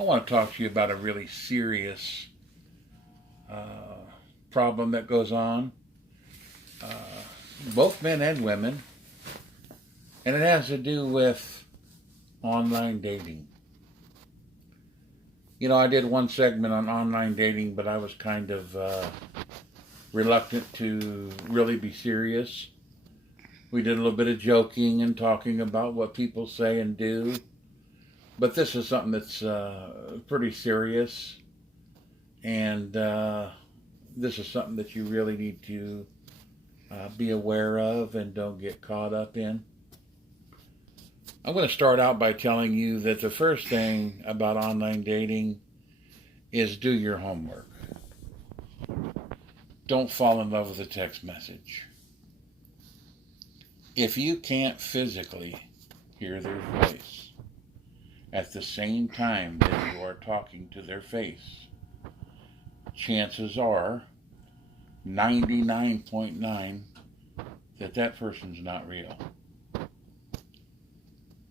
I want to talk to you about a really serious problem that goes on, uh, both men and women, and it has to do with online dating. I did one segment on online dating, but I was kind of reluctant to really be serious. We did a little bit of joking and talking about what people say and do, but this is something that's pretty serious, and this is something that you really need to be aware of and don't get caught up in. I'm going to start out by telling you that the first thing about online dating is do your homework. Don't fall in love with a text message. If you can't physically hear their voice at the same time that you are talking to their face, chances are 99.9 that person's not real.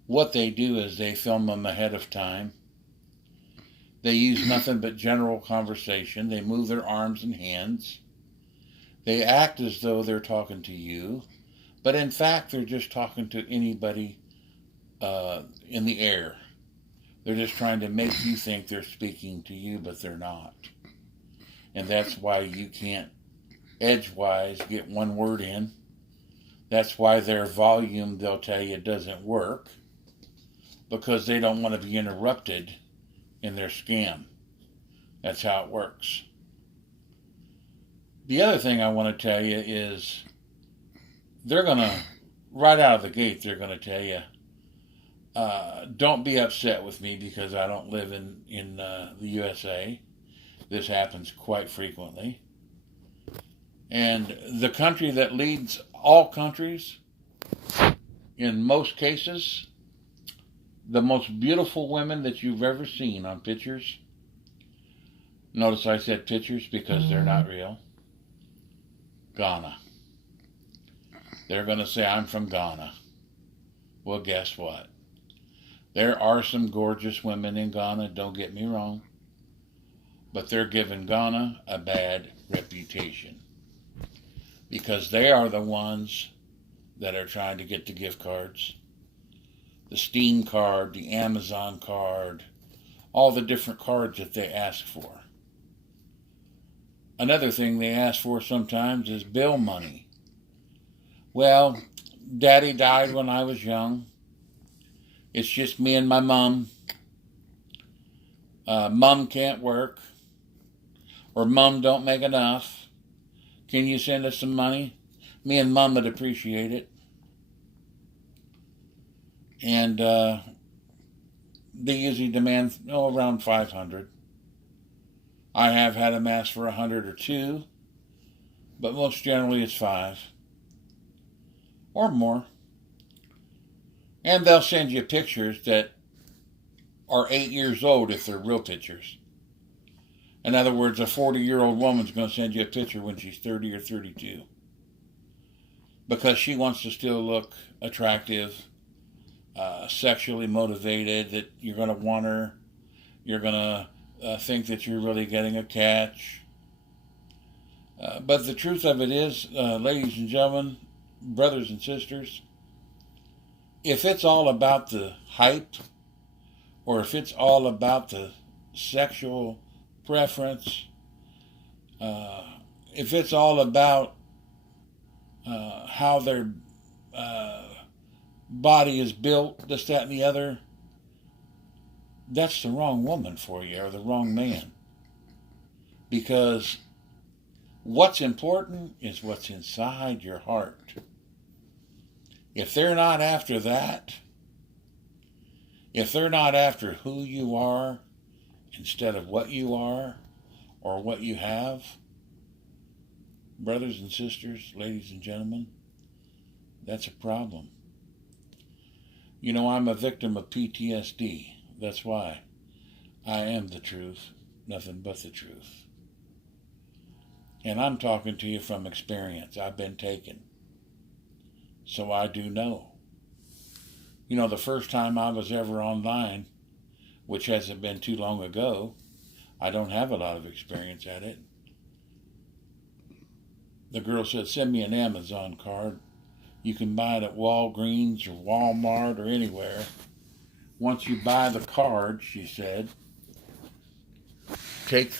What they do is they film them ahead of time. They use nothing but general conversation. They move their arms and hands. They act as though they're talking to you, but in fact they're just talking to anybody in the air. They're just trying to make you think they're speaking to you, but they're not. And that's why you can't edgewise get one word in. That's why their volume, they'll tell you, doesn't work, because they don't want to be interrupted in their scam. That's how it works. The other thing I want to tell you is they're going to, right out of the gate, they're going to tell you, don't be upset with me because I don't live in the USA. This happens quite frequently. And the country that leads all countries, in most cases, the most beautiful women that you've ever seen on pictures. Notice I said pictures because they're not real. Ghana. They're going to say, I'm from Ghana. Well, guess what? There are some gorgeous women in Ghana, don't get me wrong. But they're giving Ghana a bad reputation, because they are the ones that are trying to get the gift cards. The Steam card, the Amazon card, all the different cards that they ask for. Another thing they ask for sometimes is bill money. Well, Daddy died when I was young. It's just me and my mom. Mom can't work. Or Mom don't make enough. Can you send us some money? Me and Mom would appreciate it. And they usually demand around 500. I have had them ask for 100 or 2, but most generally it's 5 or more. And they'll send you pictures that are 8 years old if they're real pictures. In other words, a 40-year-old woman's going to send you a picture when she's 30 or 32, because she wants to still look attractive, sexually motivated, that you're going to want her, you're going to think that you're really getting a catch. But the truth of it is, ladies and gentlemen, brothers and sisters, if it's all about the hype, or if it's all about the sexual preference, if it's all about how their body is built, this, that, and the other, that's the wrong woman for you, or the wrong man. Because what's important is what's inside your heart. If they're not after that, if they're not after who you are instead of what you are or what you have, brothers and sisters, ladies and gentlemen, that's a problem. I'm a victim of PTSD. That's why I am the truth, nothing but the truth. And I'm talking to you from experience. I've been taken. So I do know. The first time I was ever online which hasn't been too long ago. I don't have a lot of experience at it. The girl said, send me an Amazon card. You can buy it at Walgreens or Walmart or anywhere. Once you buy the card, she said, take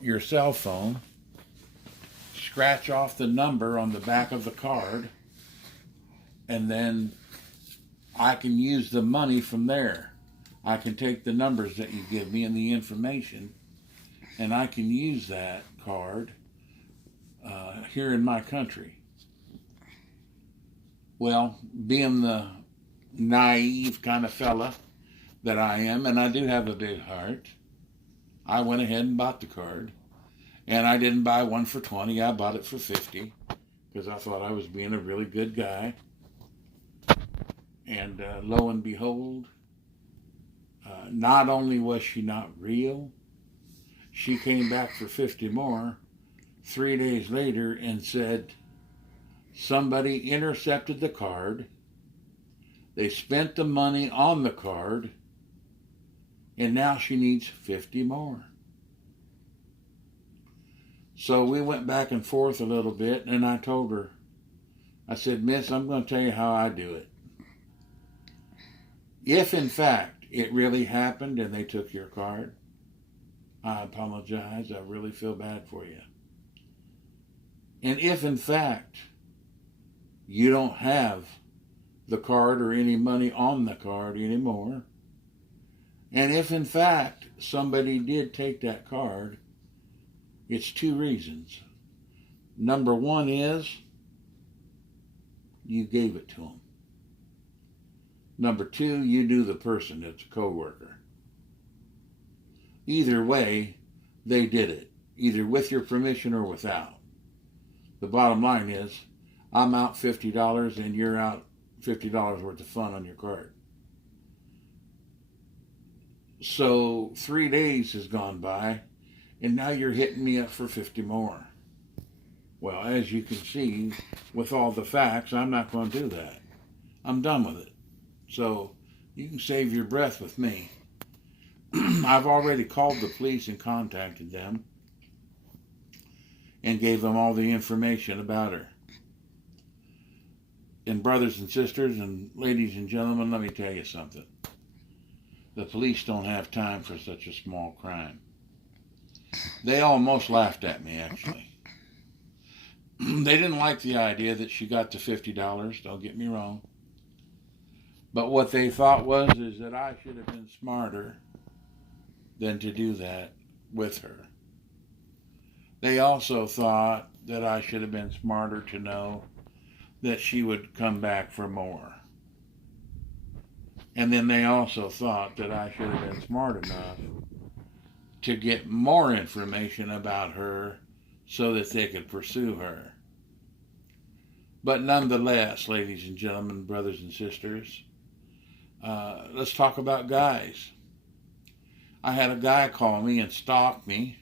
your cell phone, scratch off the number on the back of the card, and then I can use the money from there. I can take the numbers that you give me and the information, and I can use that card here in my country. Well, being the naive kind of fella that I am, and I do have a big heart, I went ahead and bought the card. And I didn't buy one for 20, I bought it for 50 because I thought I was being a really good guy. And lo and behold, not only was she not real, she came back for 50 more 3 days later and said somebody intercepted the card, they spent the money on the card, and now she needs 50 more. So we went back and forth a little bit, and I told her, I said, Miss, I'm going to tell you how I do it. If, in fact, it really happened and they took your card, I apologize. I really feel bad for you. And if, in fact, you don't have the card or any money on the card anymore, and if, in fact, somebody did take that card, it's 2 reasons. Number 1 is you gave it to them. Number 2, you knew the person that's a coworker. Either way, they did it, either with your permission or without. The bottom line is, I'm out $50 and you're out $50 worth of fun on your card. So 3 days has gone by, and now you're hitting me up for 50 more. Well, as you can see, with all the facts, I'm not going to do that. I'm done with it. So you can save your breath with me. I've already called the police and contacted them and gave them all the information about her. And brothers and sisters and ladies and gentlemen, let me tell you something. The police don't have time for such a small crime. They almost laughed at me, actually. They didn't like the idea that she got the $50, don't get me wrong. But what they thought is that I should have been smarter than to do that with her. They also thought that I should have been smarter to know that she would come back for more. And then they also thought that I should have been smart enough to get more information about her so that they could pursue her. But nonetheless, ladies and gentlemen, brothers and sisters, let's talk about guys. I had a guy call me and stalk me,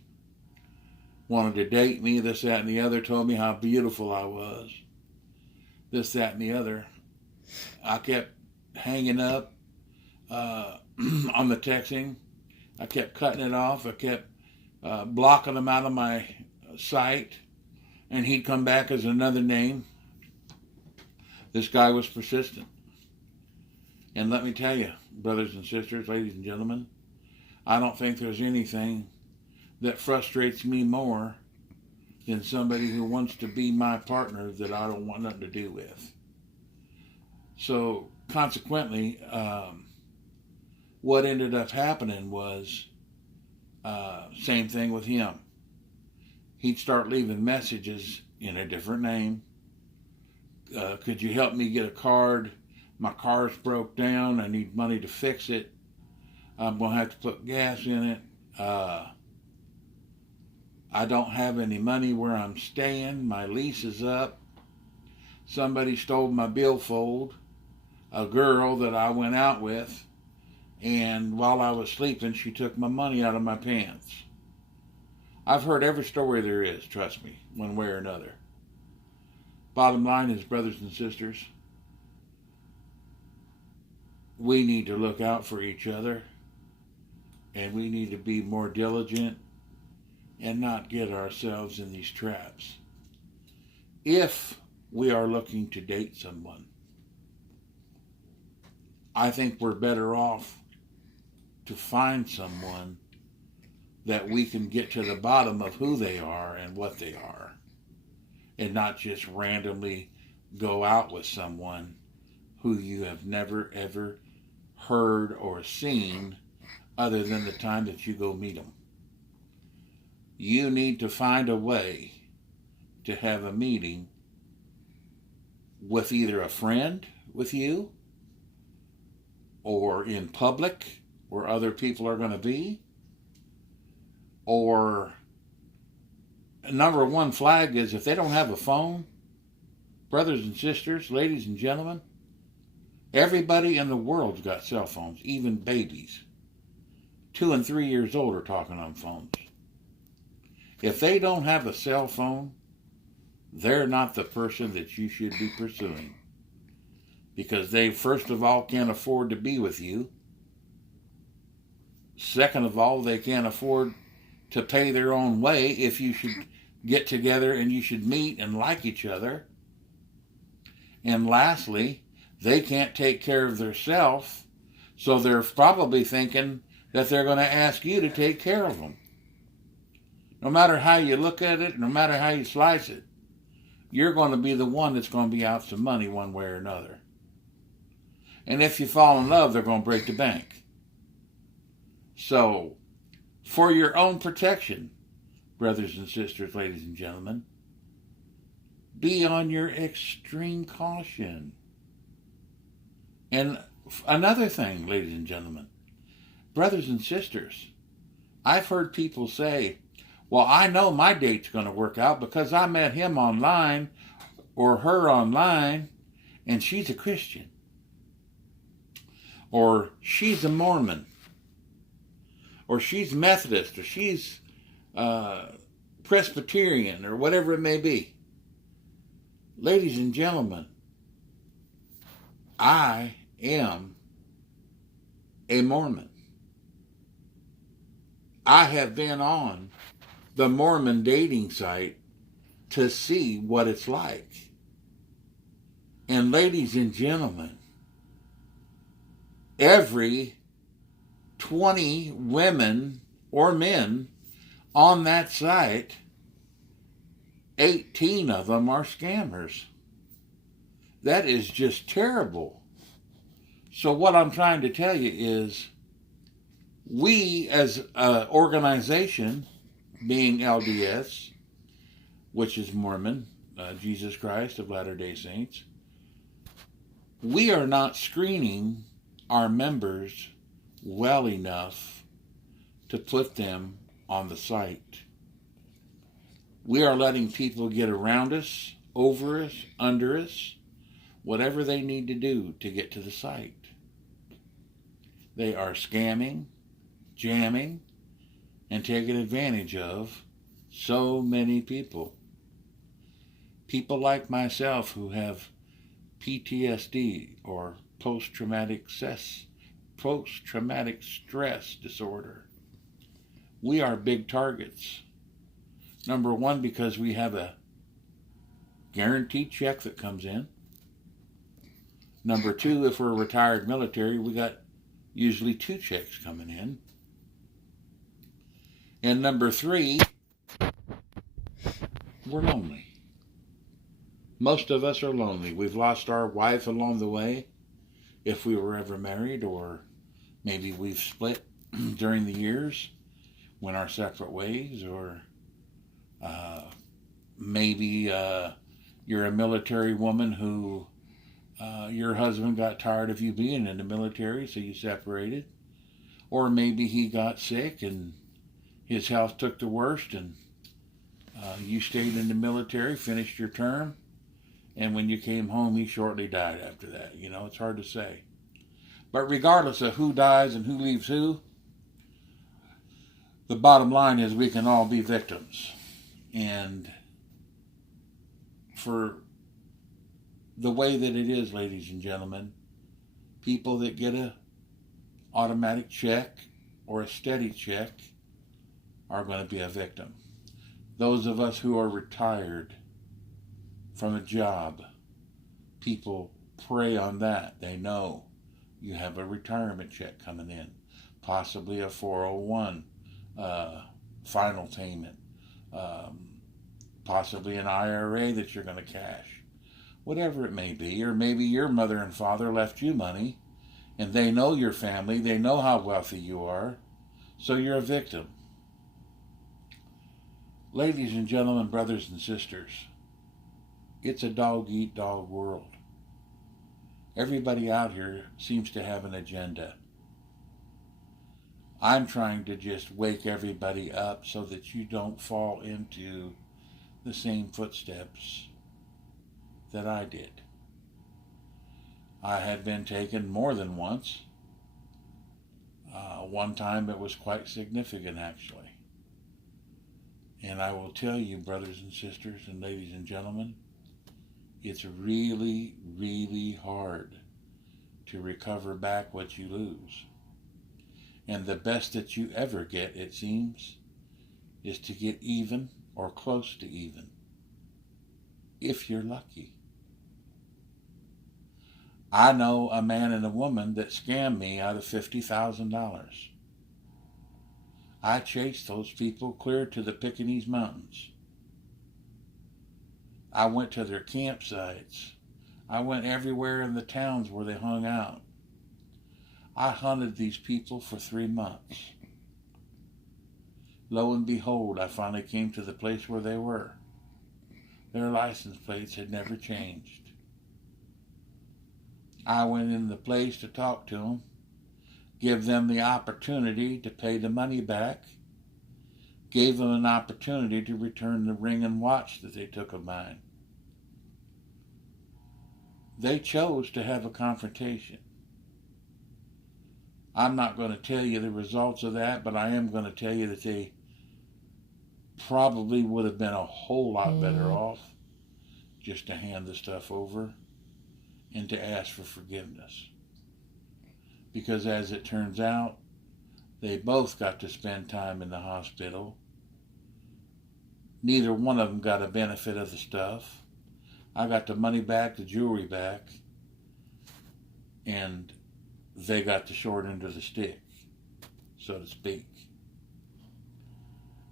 wanted to date me, this, that, and the other, told me how beautiful I was, this, that, and the other. I kept hanging up on the texting. I kept cutting it off. I kept blocking them out of my sight, and he'd come back as another name. This guy was persistent. And let me tell you, brothers and sisters, ladies and gentlemen, I don't think there's anything that frustrates me more than somebody who wants to be my partner that I don't want nothing to do with. So consequently, what ended up happening was same thing with him. He'd start leaving messages in a different name. Could you help me get a card? My car's broke down. I need money to fix it. I'm going to have to put gas in it. I don't have any money where I'm staying. My lease is up. Somebody stole my billfold. A girl that I went out with. And while I was sleeping, she took my money out of my pants. I've heard every story there is, trust me, one way or another. Bottom line is, brothers and sisters, we need to look out for each other. and we need to be more diligent and not get ourselves in these traps. If we are looking to date someone, I think we're better off to find someone that we can get to the bottom of who they are and what they are, and not just randomly go out with someone who you have never ever heard or seen other than the time that you go meet them. You need to find a way to have a meeting with either a friend with you or in public where other people are going to be, or number one flag is if they don't have a phone, brothers and sisters, ladies and gentlemen, everybody in the world's got cell phones, even babies. 2 and 3 years old are talking on phones. If they don't have a cell phone, they're not the person that you should be pursuing, because they, first of all, can't afford to be with you. Second of all, they can't afford to pay their own way if you should get together and you should meet and like each other. And lastly, they can't take care of themselves, so they're probably thinking that they're going to ask you to take care of them. No matter how you look at it, no matter how you slice it, you're going to be the one that's going to be out some money one way or another. And if you fall in love, they're going to break the bank. So, for your own protection, brothers and sisters, ladies and gentlemen, be on your extreme caution. And another thing, ladies and gentlemen, brothers and sisters, I've heard people say, well, I know my date's going to work out because I met him online or her online and she's a Christian. Or she's a Mormon. Or she's Methodist. Or she's Presbyterian. Or whatever it may be. Ladies and gentlemen, I am a Mormon. I have been on the Mormon dating site to see what it's like. And ladies and gentlemen, every 20 women or men on that site, 18 of them are scammers. That is just terrible. So what I'm trying to tell you is, we as an organization, being LDS, which is Mormon, Jesus Christ of Latter-day Saints, we are not screening our members well enough to put them on the site. We are letting people get around us, over us, under us, whatever they need to do to get to the site. They are scamming, jamming, and taking advantage of so many people. People like myself who have PTSD or post-traumatic stress disorder. We are big targets. Number one, because we have a guaranteed check that comes in. Number two, if we're retired military, we got usually 2 checks coming in. And number three, we're lonely. Most of us are lonely. We've lost our wife along the way, if we were ever married, or maybe we've split during the years, went our separate ways, or maybe you're a military woman who your husband got tired of you being in the military, so you separated. Or maybe he got sick and his health took the worst, and you stayed in the military, finished your term, and when you came home, he shortly died after that. You know, it's hard to say. But regardless of who dies and who leaves who, the bottom line is we can all be victims. And for the way that it is, ladies and gentlemen, people that get a automatic check or a steady check are going to be a victim. Those of us who are retired from a job, people prey on that. They know you have a retirement check coming in, possibly a 401 final payment, possibly an IRA that you're going to cash, whatever it may be. Or maybe your mother and father left you money, and they know your family, they know how wealthy you are, so you're a victim. Ladies and gentlemen, brothers and sisters, it's a dog-eat-dog world. Everybody out here seems to have an agenda. I'm trying to just wake everybody up so that you don't fall into the same footsteps that I did. I had been taken more than once. One time it was quite significant, actually. And I will tell you, brothers and sisters and ladies and gentlemen, it's really, really hard to recover back what you lose. And the best that you ever get, it seems, is to get even or close to even, if you're lucky. I know a man and a woman that scammed me out of $50,000. I chased those people clear to the Pekingese Mountains. I went to their campsites. I went everywhere in the towns where they hung out. I hunted these people for 3 months. Lo and behold, I finally came to the place where they were. Their license plates had never changed. I went in the place to talk to them, give them the opportunity to pay the money back, gave them an opportunity to return the ring and watch that they took of mine. They chose to have a confrontation. I'm not going to tell you the results of that, but I am going to tell you that they probably would have been a whole lot better off just to hand the stuff over and to ask for forgiveness. Because as it turns out, they both got to spend time in the hospital. Neither one of them got a benefit of the stuff. I got the money back, the jewelry back, and they got the short end of the stick, so to speak,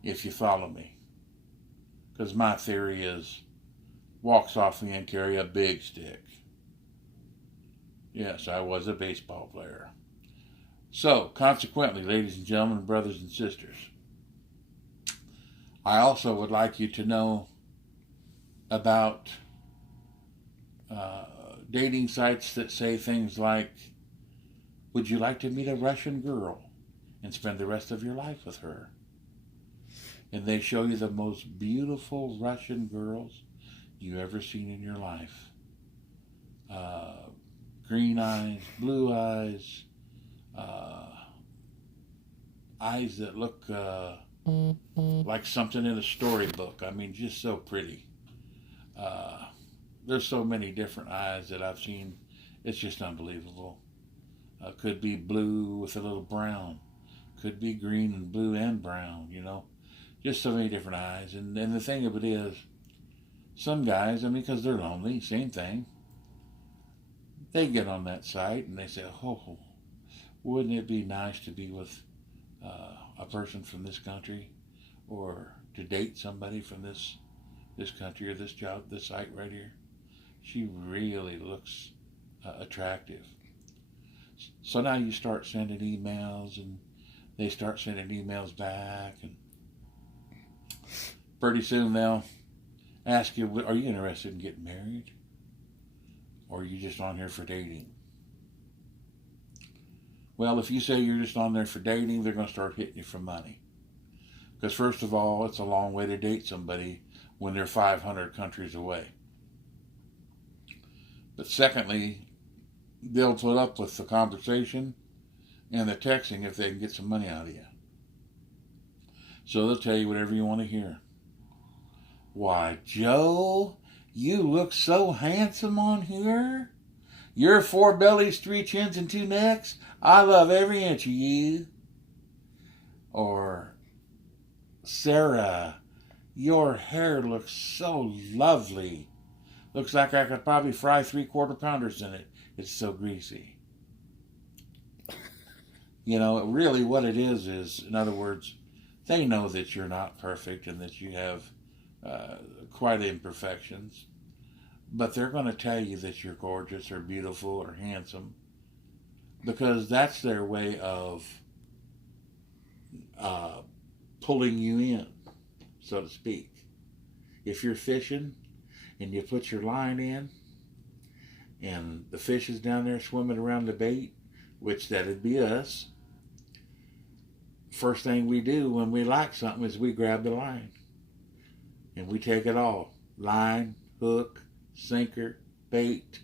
if you follow me. Because my theory is, walk softly and carry a big stick. Yes, I was a baseball player. So, consequently, ladies and gentlemen, brothers and sisters, I also would like you to know about dating sites that say things like, would you like to meet a Russian girl and spend the rest of your life with her? And they show you the most beautiful Russian girls you ever seen in your life. Green eyes, blue eyes, eyes that look like something in a storybook. I mean, just so pretty. There's so many different eyes that I've seen. It's just unbelievable. Could be blue with a little brown. Could be green and blue and brown, you know. Just so many different eyes. And the thing of it is, some guys, I mean, because they're lonely, same thing. They get on that site and they say, oh, wouldn't it be nice to be with a person from this country, or to date somebody from this country or this job, this site right here? She really looks attractive. So now you start sending emails, and they start sending emails back, and pretty soon they'll ask you, are you interested in getting married? Or are you just on here for dating? Well, if you say you're just on there for dating, they're going to start hitting you for money. Because first of all, it's a long way to date somebody when they're 500 countries away. But secondly, they'll put up with the conversation and the texting if they can get some money out of you. So they'll tell you whatever you want to hear. Why, Joe, you look so handsome on here. You're 4 bellies, 3 chins, and 2 necks. I love every inch of you. Or, Sarah, your hair looks so lovely. Looks like I could probably fry 3/4 pounders in it. It's so greasy. You know, really what it is, in other words, they know that you're not perfect and that you have uh, quite imperfections, but they're going to tell you that you're gorgeous or beautiful or handsome because that's their way of uh, pulling you in, so to speak. If you're fishing and you put your line in and the fish is down there swimming around the bait, which that'd be us, first thing we do when we like something is we grab the line and we take it all. Line, hook, sinker, bait.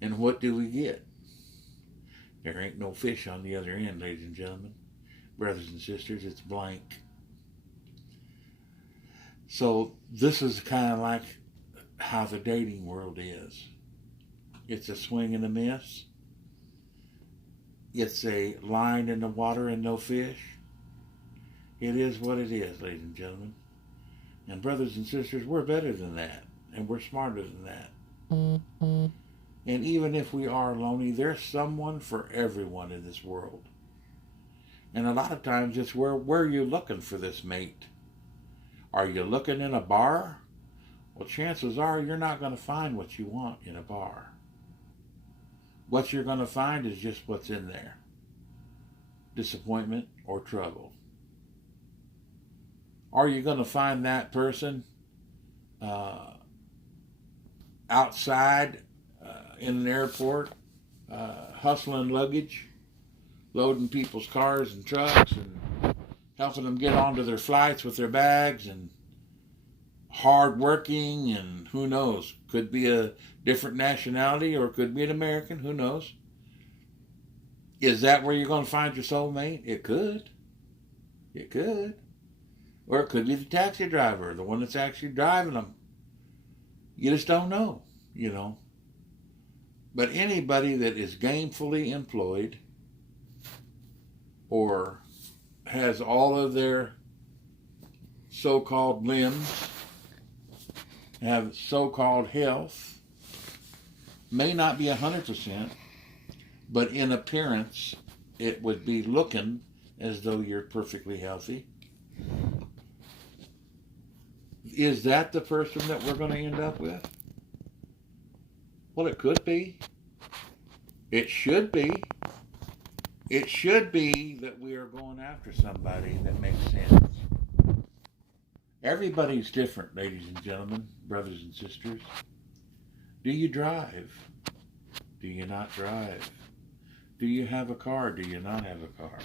And what do we get? There ain't no fish on the other end, ladies and gentlemen. Brothers and sisters, it's blank. So this is kind of like how the dating world is. It's a swing and a miss. It's a line in the water and no fish. It is what it is, ladies and gentlemen. And brothers and sisters, we're better than that. And we're smarter than that. And even if we are lonely, there's someone for everyone in this world. And a lot of times it's where you're looking for this mate. Are you looking in a bar? Well, chances are you're not going to find what you want in a bar. What you're going to find is just what's in there. Disappointment or trouble. Are you going to find that person outside in an airport hustling luggage, loading people's cars and trucks and helping them get onto their flights with their bags and hard working and who knows, could be a different nationality or could be an American, who knows. Is that where you're going to find your soulmate? It could. It could. Or it could be the taxi driver, the one that's actually driving them. You just don't know, you know. But anybody that is gainfully employed or has all of their so-called limbs, have so-called health, may not be 100%, but in appearance, it would be looking as though you're perfectly healthy. Is that the person that we're going to end up with? Well, it could be. It should be. It should be that we are going after somebody that makes sense. Everybody's different, ladies and gentlemen, brothers and sisters. Do you drive? Do you not drive? Do you have a car? Do you not have a car?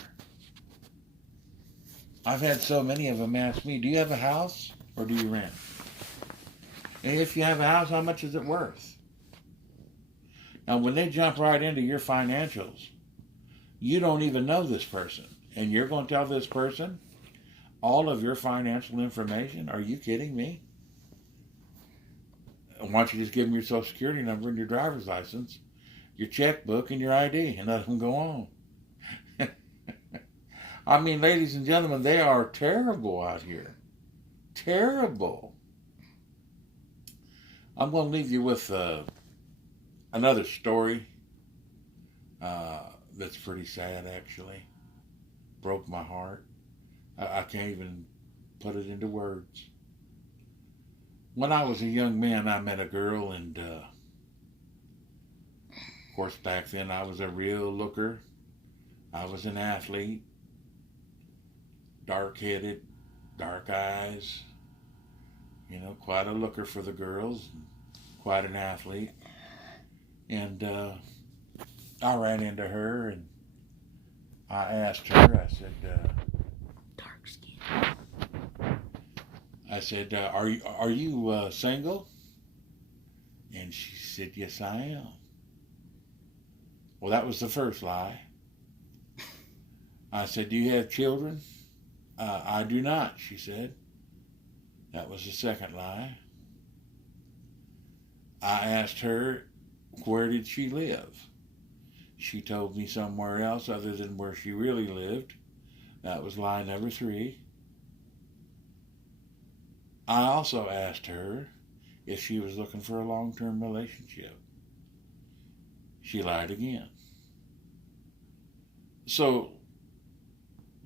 I've had so many of them ask me, do you have a house or do you rent? And if you have a house, how much is it worth? Now, when they jump right into your financials, you don't even know this person. And you're going to tell this person all of your financial information? Are you kidding me? Why don't you just give them your social security number and your driver's license, your checkbook, and your ID, and let them go on? I mean, ladies and gentlemen, they are terrible out here. Terrible. I'm going to leave you with another story that's pretty sad, actually. Broke my heart. I can't even put it into words. When I was a young man, I met a girl, and of course, back then I was a real looker. I was an athlete, dark-headed, dark eyes, you know, quite a looker for the girls, quite an athlete. And I ran into her, and I asked her, I said, Dark skin. I said, are you single? And she said, yes, I am. Well, that was the first lie. I said, do you have children? I do not, she said. That was the second lie. I asked her, where did she live? She told me somewhere else other than where she really lived, That was lie number 3. I also asked her if she was looking for a long-term relationship. She lied again. So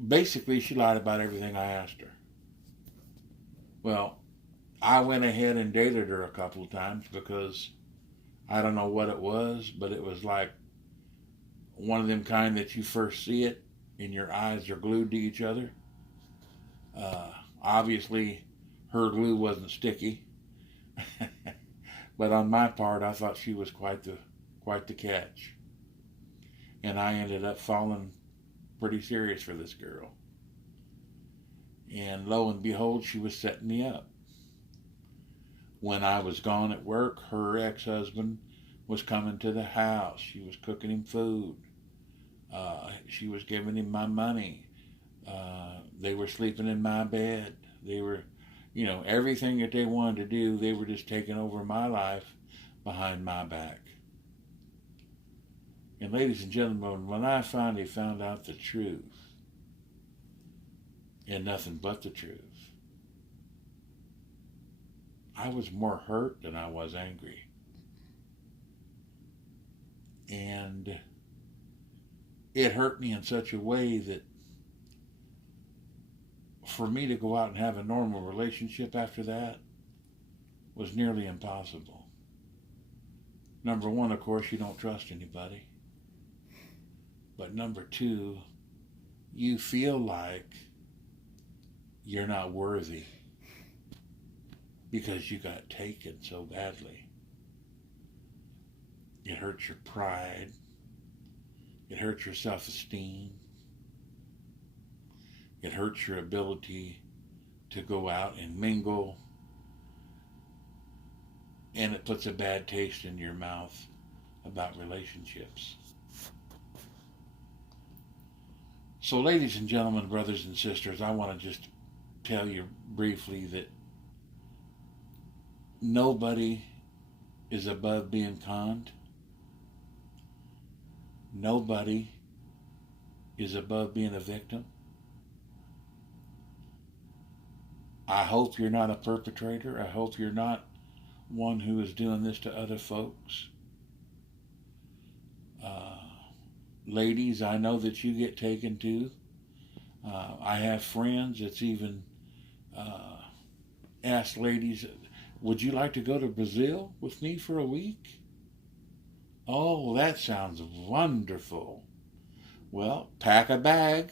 basically, she lied about everything I asked her. Well, I went ahead and dated her a couple of times because I don't know what it was, but it was like one of them kind that you first see it and your eyes are glued to each other. Obviously, her glue wasn't sticky, but on my part, I thought she was quite the catch, and I ended up falling pretty serious for this girl. And lo and behold, she was setting me up. When I was gone at work, her ex-husband was coming to the house. She was cooking him food. She was giving him my money. They were sleeping in my bed. They were, everything that they wanted to do, they were just taking over my life behind my back. And ladies and gentlemen, when I finally found out the truth, and nothing but the truth, I was more hurt than I was angry. And it hurt me in such a way that for me to go out and have a normal relationship after that was nearly impossible. Number one, of course, you don't trust anybody. But number two, you feel like you're not worthy because you got taken so badly. It hurts your pride. It hurts your self-esteem. It hurts your ability to go out and mingle. And it puts a bad taste in your mouth about relationships. So, ladies and gentlemen, brothers and sisters, I want to just tell you briefly that nobody is above being conned. Nobody is above being a victim. I hope you're not a perpetrator. I hope you're not one who is doing this to other folks. Ladies, I know that you get taken too. I have friends that's even asked ladies, would you like to go to Brazil with me for a week? Oh, that sounds wonderful. Well, pack a bag,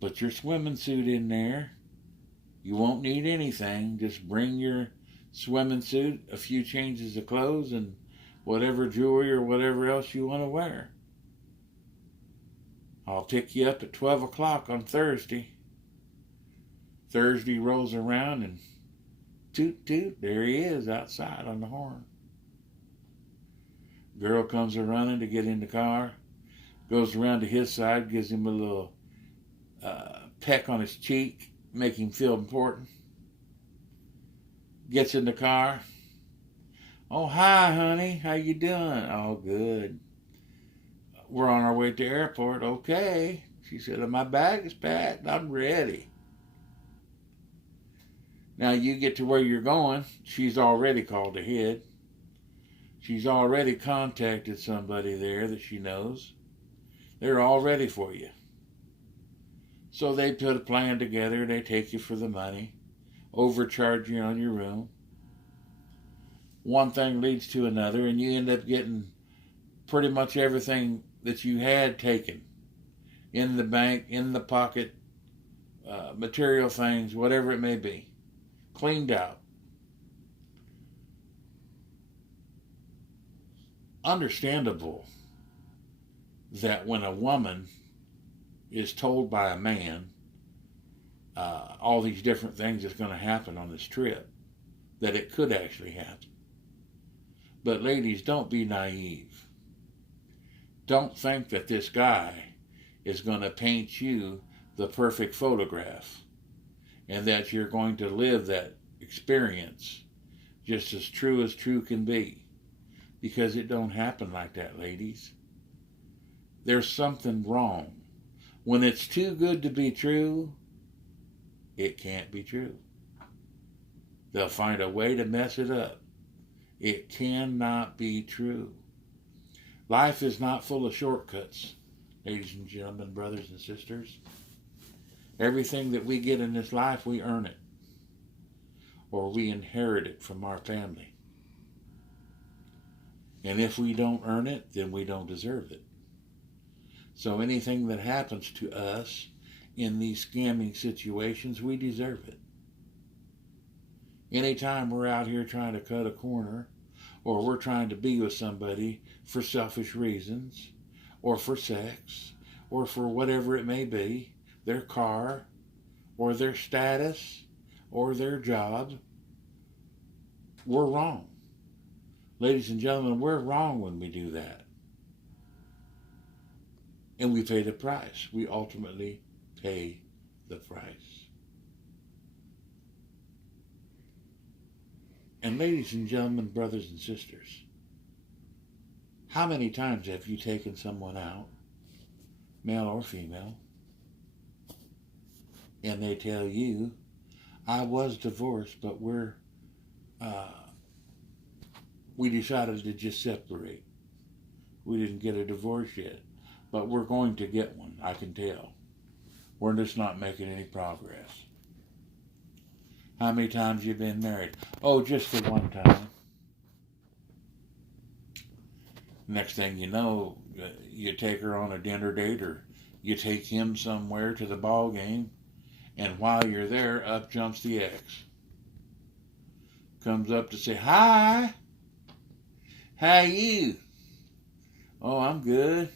put your swimming suit in there. You won't need anything. Just bring your swimming suit, a few changes of clothes, and whatever jewelry or whatever else you want to wear. I'll pick you up at 12 o'clock on Thursday. Thursday rolls around and toot toot, there he is outside on the horn. Girl comes a running to get in the car, goes around to his side, gives him a little peck on his cheek, make him feel important. Gets in the car. Oh, hi, honey. How you doing? Oh, good. We're on our way to the airport. Okay. She said, my bag is packed. I'm ready. Now you get to where you're going. She's already called ahead. She's already contacted somebody there that she knows. They're all ready for you. So they put a plan together. They take you for the money, overcharge you on your room. One thing leads to another, and you end up getting pretty much everything that you had taken in the bank, in the pocket, material things, whatever it may be, cleaned out. Understandable that when a woman is told by a man all these different things that's going to happen on this trip, that it could actually happen. But ladies, don't be naive. Don't think that this guy is going to paint you the perfect photograph and that you're going to live that experience just as true can be. Because it don't happen like that, ladies. There's something wrong. When it's too good to be true, it can't be true. They'll find a way to mess it up. It cannot be true. Life is not full of shortcuts, ladies and gentlemen, brothers and sisters. Everything that we get in this life, we earn it, or we inherit it from our family. And if we don't earn it, then we don't deserve it. So anything that happens to us in these scamming situations, we deserve it. Anytime we're out here trying to cut a corner, or we're trying to be with somebody for selfish reasons, or for sex, or for whatever it may be, their car, or their status, or their job, we're wrong. Ladies and gentlemen, we're wrong when we do that. And we pay the price. We ultimately pay the price. And ladies and gentlemen, brothers and sisters, how many times have you taken someone out, male or female, and they tell you, I was divorced, but we decided to just separate. We didn't get a divorce yet, but we're going to get one, I can tell. We're just not making any progress. How many times you been married? Oh, just the one time. Next thing you know, you take her on a dinner date, or you take him somewhere to the ball game, and while you're there, up jumps the ex. Comes up to say, hi, how you? Oh, I'm good.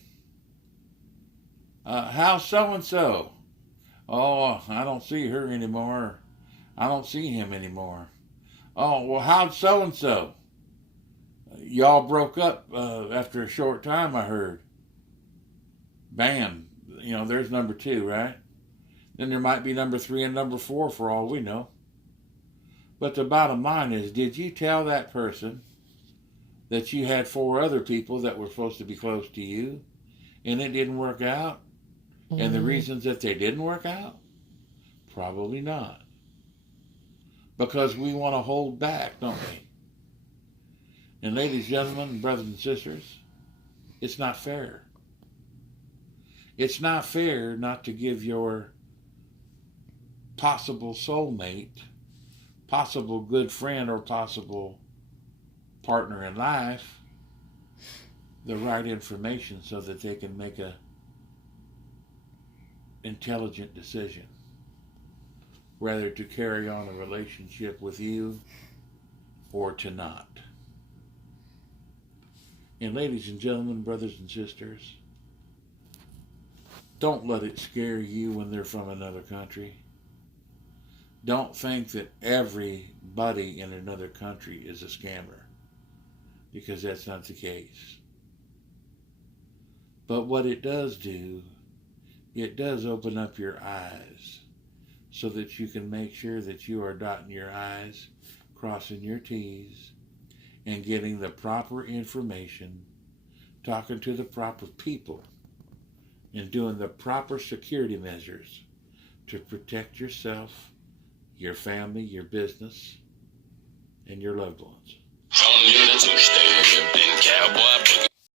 How's so-and-so? Oh, I don't see her anymore. I don't see him anymore. Oh, well, how'd so-and-so? Y'all broke up after a short time, I heard. Bam. There's number 2, right? Then there might be number 3 and number 4 for all we know. But the bottom line is, did you tell that person that you had 4 other people that were supposed to be close to you, and it didn't work out? Mm-hmm. And the reasons that they didn't work out? Probably not. Because we want to hold back, don't we? And ladies, gentlemen, brothers and sisters, it's not fair. It's not fair not to give your possible soulmate, possible good friend, or possible partner in life the right information so that they can make a intelligent decision, whether to carry on a relationship with you or to not. And ladies and gentlemen, brothers and sisters, don't let it scare you when they're from another country. Don't think that everybody in another country is a scammer, because that's not the case. But what it does do, it does open up your eyes so that you can make sure that you are dotting your I's, crossing your T's, and getting the proper information, talking to the proper people, and doing the proper security measures to protect yourself, your family, your business, and your loved ones.